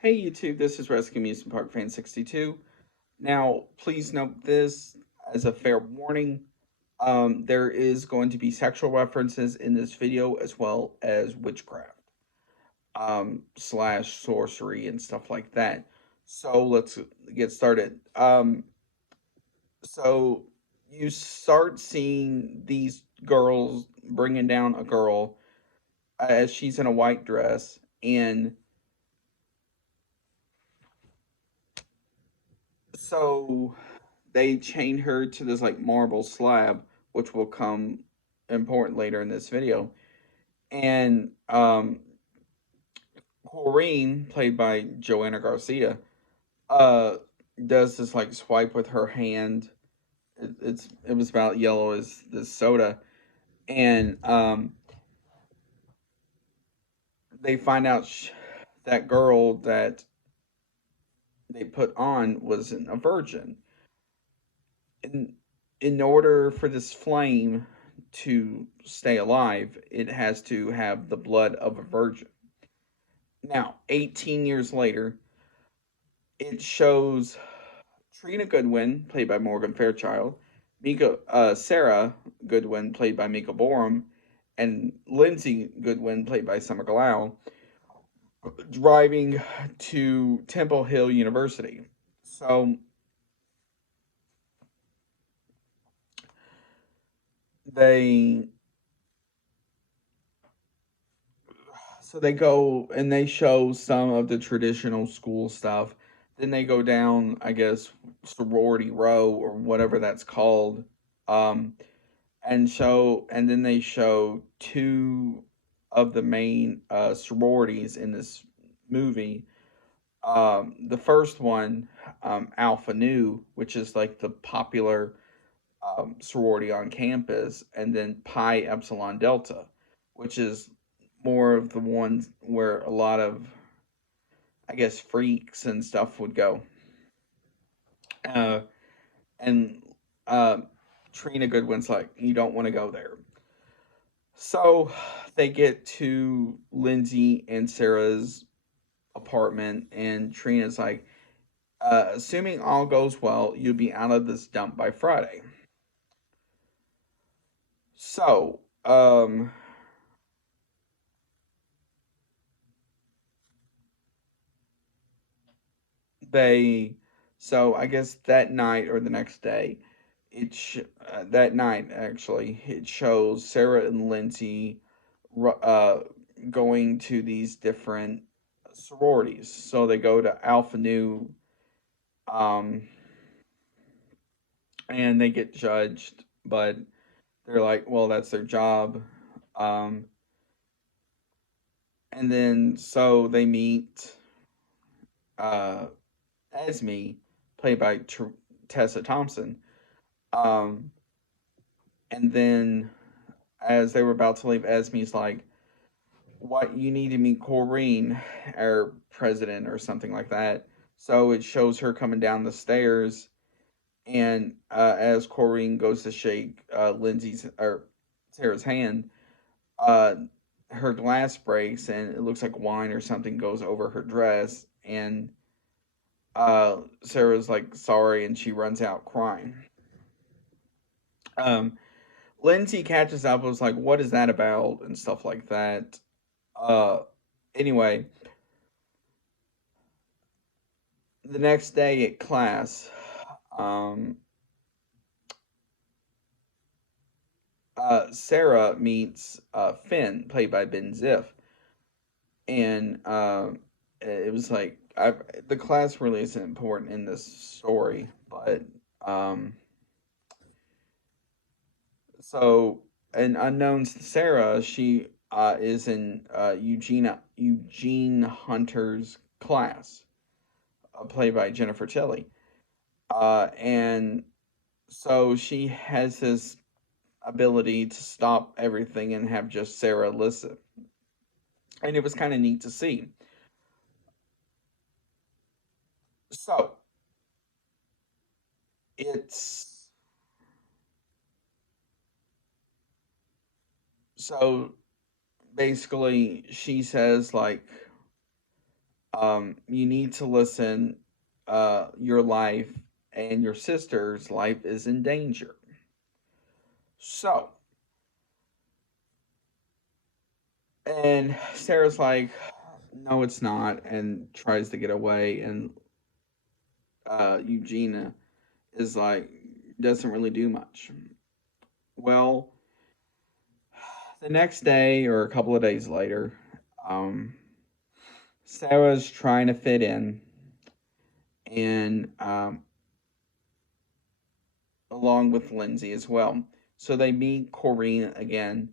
Hey YouTube, this is Rescue Amusement Park Fan 62. Now, please note this as a fair warning. There is going to be sexual references in this video as well as witchcraft, slash sorcery and stuff like that. So let's get started. So you start seeing these girls bringing down a girl as she's in a white dress, and so they chain her to this like marble slab, which will come important later in this video. And Corrine, played by Joanna Garcia, uh, does this like swipe with her hand. It was about yellow as this soda, and they find out that girl that they put on wasn't a virgin. In in order for this flame to stay alive, it has to have the blood of a virgin. Now, 18 years later, it shows Trina Goodwin, played by Morgan Fairchild, Sarah Goodwin, played by Mika Borum, and Lindsay Goodwin, played by Summer Glau, driving to Temple Hill University. So they they go and they show some of the traditional school stuff. Then they go down, I guess, sorority row or whatever that's called. Um, and then they show two of the main sororities in this movie. The first one, Alpha Nu, which is like the popular sorority on campus, and then Pi Epsilon Delta, which is more of the ones where a lot of, I guess, freaks and stuff would go. Uh, and uh, Trina Goodwin's like, you don't want to go there. So they get to Lindsay and Sarah's apartment, and Trina's like, assuming all goes well, you'll be out of this dump by Friday. So, they, so I guess that night or the next day, that night actually, it shows Sarah and Lindsay uh, going to these different sororities. So they go to Alpha Nu, um, and they get judged, but they're like, well, that's their job. Um, and then so they meet uh, Esme, played by Tessa Thompson. Um, and then as they were about to leave, Esme's like, what, you need to meet Corrine, our president, or something like that. So it shows her coming down the stairs, and as Corrine goes to shake Lindsay's or Sarah's hand, uh, her glass breaks, and it looks like wine or something goes over her dress, and Sarah's like sorry, and she runs out crying. Um, Lindsay catches up, was like, "What is that about?" and stuff like that. Uh, anyway, the next day at class, um, Sarah meets Finn, played by Ben Ziff, and it was like the class really isn't important in this story, but um, so and unknowns to Sarah, she is in Eugene Hunter's class, played by Jennifer Tilly, and so she has this ability to stop everything and have just Sarah listen, and it was kind of neat to see. So it's so basically she says like You need to listen. Your life and your sister's life is in danger. So, and Sarah's like, no, it's not, and tries to get away. And Eugenia is like, doesn't really do much. Well, the next day or a couple of days later, um, Sarah's trying to fit in, and along with Lindsay as well. So they meet Corrine again,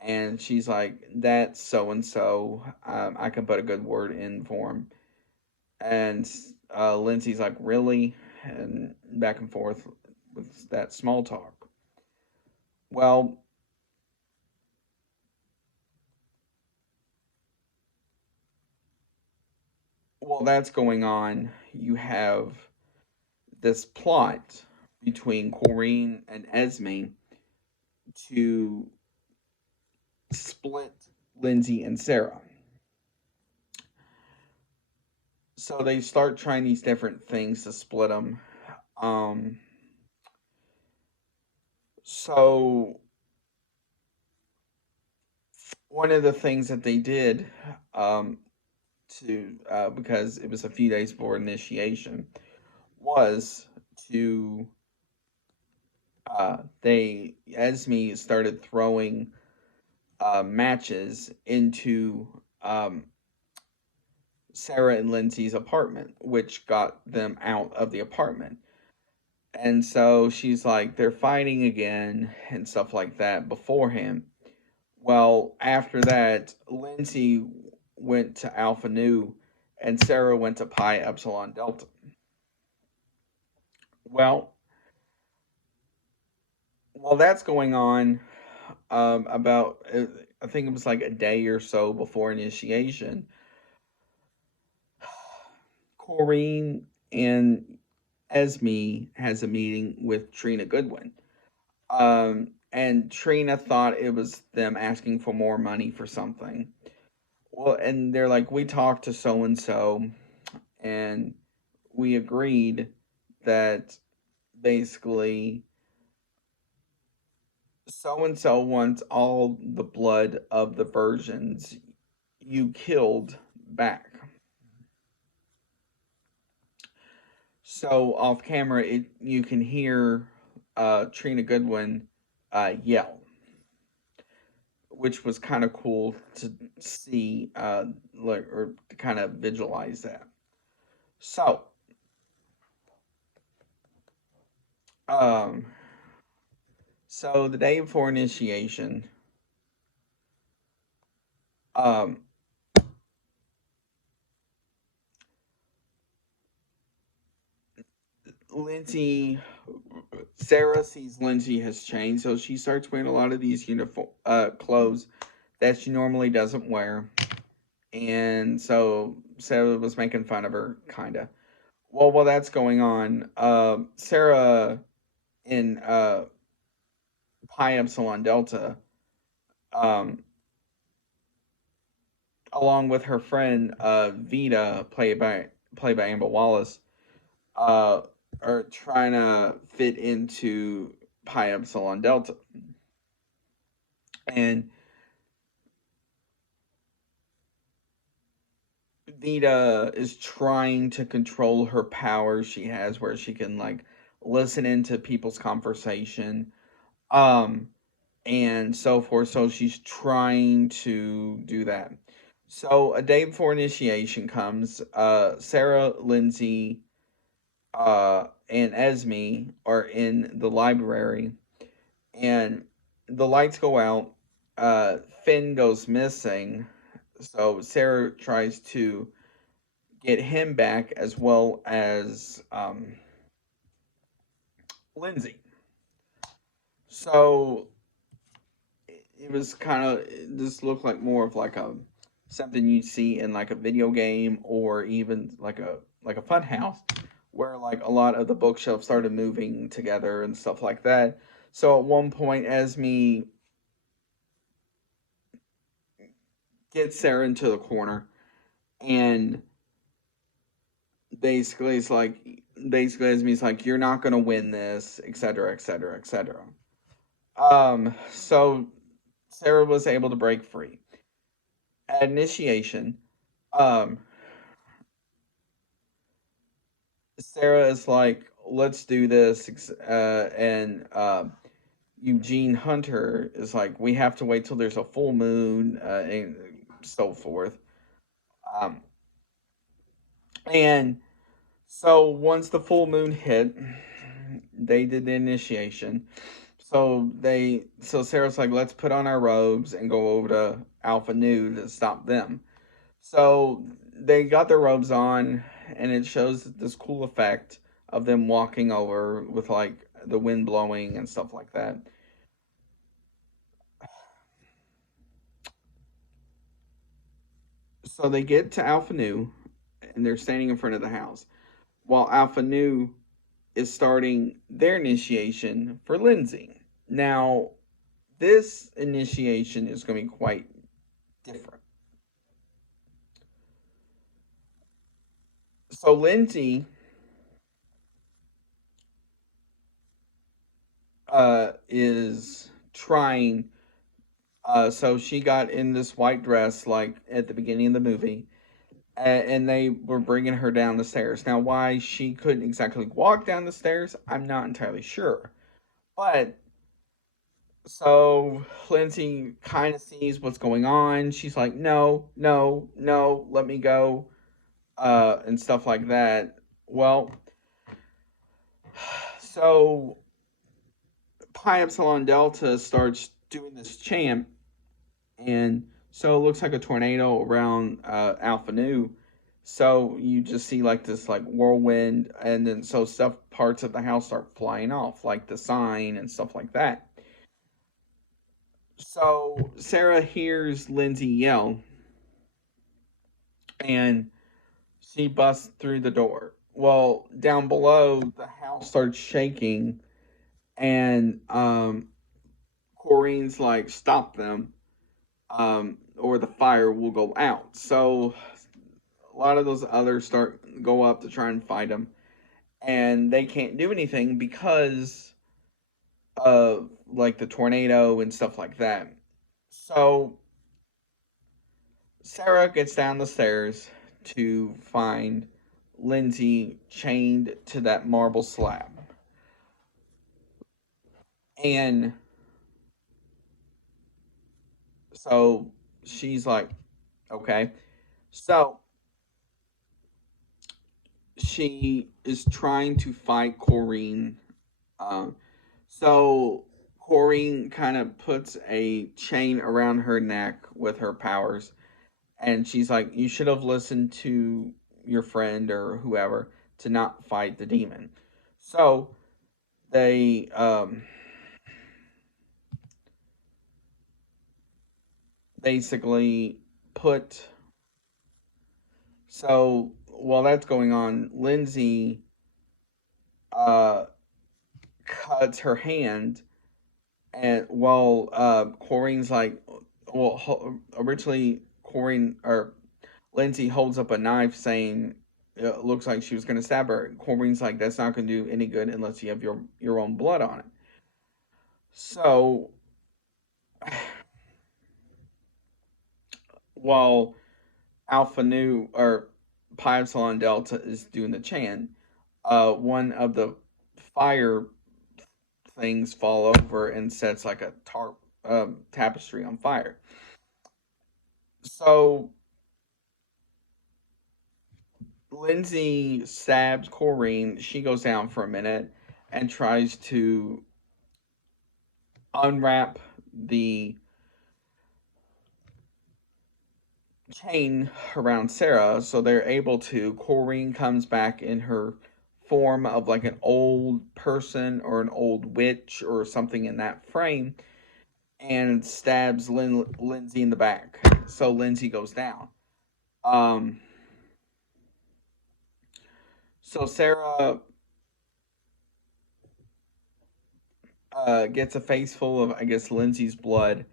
and she's like, "That's so and so. I can put a good word in for him." And Lindsay's like, "Really?" And back and forth with that small talk. Well, while that's going on, you have this plot between Corrine and Esme to split Lindsay and Sarah. So they start trying these different things to split them. Um, so one of the things that they did, um, to because it was a few days before initiation, was to they Esme started throwing matches into Sarah and Lindsay's apartment, which got them out of the apartment. And so she's like, they're fighting again and stuff like that beforehand. Well, after that, Lindsay went to Alpha Nu and Sarah went to Pi Epsilon Delta. Well, while that's going on, about I think it was like a day or so before initiation, Corrine and Esme has a meeting with Trina Goodwin. And Trina thought it was them asking for more money for something. Well, and they're like, we talked to so and so, and we agreed that basically so and so wants all the blood of the virgins you killed back. So off camera, you can hear Trina Goodwin yell, which was kind of cool to see, like, or to kind of visualize that. So, um, so the day before initiation, um, Lindsay, Sarah sees Lindsay has changed, so she starts wearing a lot of these uniform clothes that she normally doesn't wear, and so Sarah was making fun of her, kinda. Well, while that's going on, Sarah in Pi Epsilon Delta, um, along with her friend Vita, played by Amber Wallace, uh, are trying to fit into Pi Epsilon Delta, and Vita is trying to control her power she has, where she can like listen into people's conversation, um, and so forth. So she's trying to do that. So a day before initiation comes, Sarah, Lindsay, and Esme are in the library, and the lights go out. Finn goes missing, so Sarah tries to get him back as well as Lindsay. So it was kind of, this looked like more of like a something you'd see in like a video game or even like a fun house where like a lot of the bookshelves started moving together and stuff like that. So at one point, Esme gets Sarah into the corner, and basically it's like basically it means like you're not gonna win this, etc., etc., etc. So Sarah was able to break free. At initiation, um, Sarah is like, let's do this, and Eugene Hunter is like, we have to wait till there's a full moon, and so forth. Um, and so once the full moon hit, they did the initiation. So Sarah's like, let's put on our robes and go over to Alpha Nu to stop them. So they got their robes on, and it shows this cool effect of them walking over with like the wind blowing and stuff like that. So they get to Alpha Nu, and they're standing in front of the house while Alpha Nu is starting their initiation for Lindsay. Now, this initiation is going to be quite different. So Lindsay is trying. So she got in this white dress like at the beginning of the movie, and they were bringing her down the stairs. Now, why she couldn't exactly walk down the stairs, I'm not entirely sure. But so Lindsay kind of sees what's going on. She's like, "No, no, no, let me go," and stuff like that. Well, so Pi Epsilon Delta starts doing this chant, and so it looks like a tornado around Alpha Nu. So you just see like this like whirlwind, and then so stuff parts of the house start flying off, like the sign and stuff like that. So Sarah hears Lindsay yell, and she busts through the door. Well, down below, the house starts shaking, and Corrine's like, "Stop them, or the fire will go out." So a lot of those others go up to try and fight them, and they can't do anything because of like the tornado and stuff like that. So Sarah gets down the stairs to find Lindsay chained to that marble slab. And so she's like, okay. So she is trying to fight Corrine. Um, so Corrine kind of puts a chain around her neck with her powers. And she's like, you should have listened to your friend or whoever to not fight the demon. So they basically put. So while that's going on, Lindsay uh, cuts her hand, and while Corrine's like, well, originally Corrine or Lindsay holds up a knife, saying it looks like she was going to stab her. Corrine's like, that's not going to do any good unless you have your own blood on it. So while Alpha Nu or Pi Epsilon Delta is doing the chant, one of the fire things fall over and sets like a tapestry on fire. So Lindsay stabs Corrine. She goes down for a minute and tries to unwrap the chain around Sarah, so they're able to. Corrine comes back in her form of like an old person or an old witch or something in that frame, and stabs Lindsay in the back. So Lindsay goes down. Um, so Sarah gets a face full of, I guess, Lindsay's blood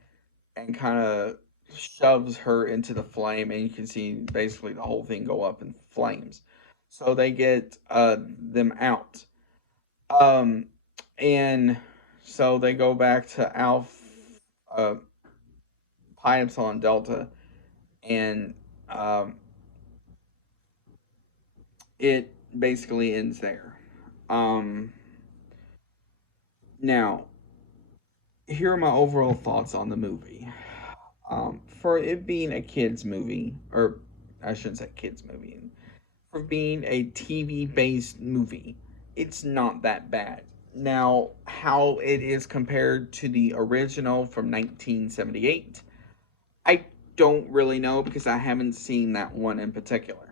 and kind of shoves her into the flame, and you can see basically the whole thing go up in flames. so they get them out. Um, and so they go back to uh, Pi Epsilon Delta, and um, it basically ends there. Um, Now, here are my overall thoughts on the movie. For it being a kids movie, or I shouldn't say kids movie, for being a TV based movie, it's not that bad. Now, how it is compared to the original from 1978, I don't really know because I haven't seen that one in particular.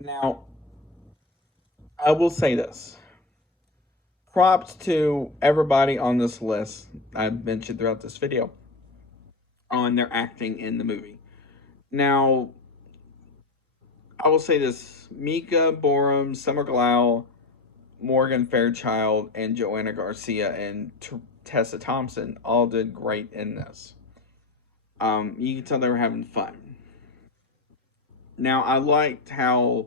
Now, I will say this, props to everybody on this list I've mentioned throughout this video on their acting in the movie. Now, I will say this, Mika Borum, Summer Glau, Morgan Fairchild, and Joanna Garcia and Tessa Thompson all did great in this. You can tell they were having fun. Now, I liked how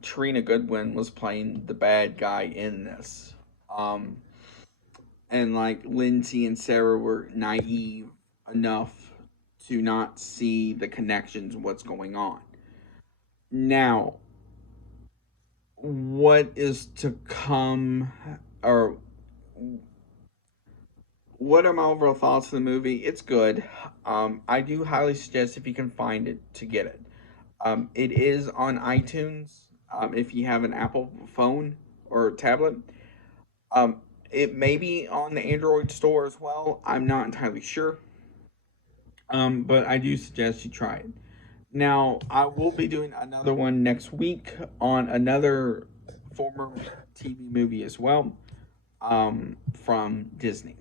Trina Goodwin was playing the bad guy in this. And like Lindsay and Sarah were naive enough to not see the connections, what's going on. Now, what is to come, or what are my overall thoughts of the movie? It's good. I do highly suggest if you can find it to get it. It is on iTunes if you have an Apple phone or tablet. Um, it may be on the Android store as well. I'm not entirely sure. But I do suggest you try it. Now, I will be doing another one next week on another former TV movie as well from Disney.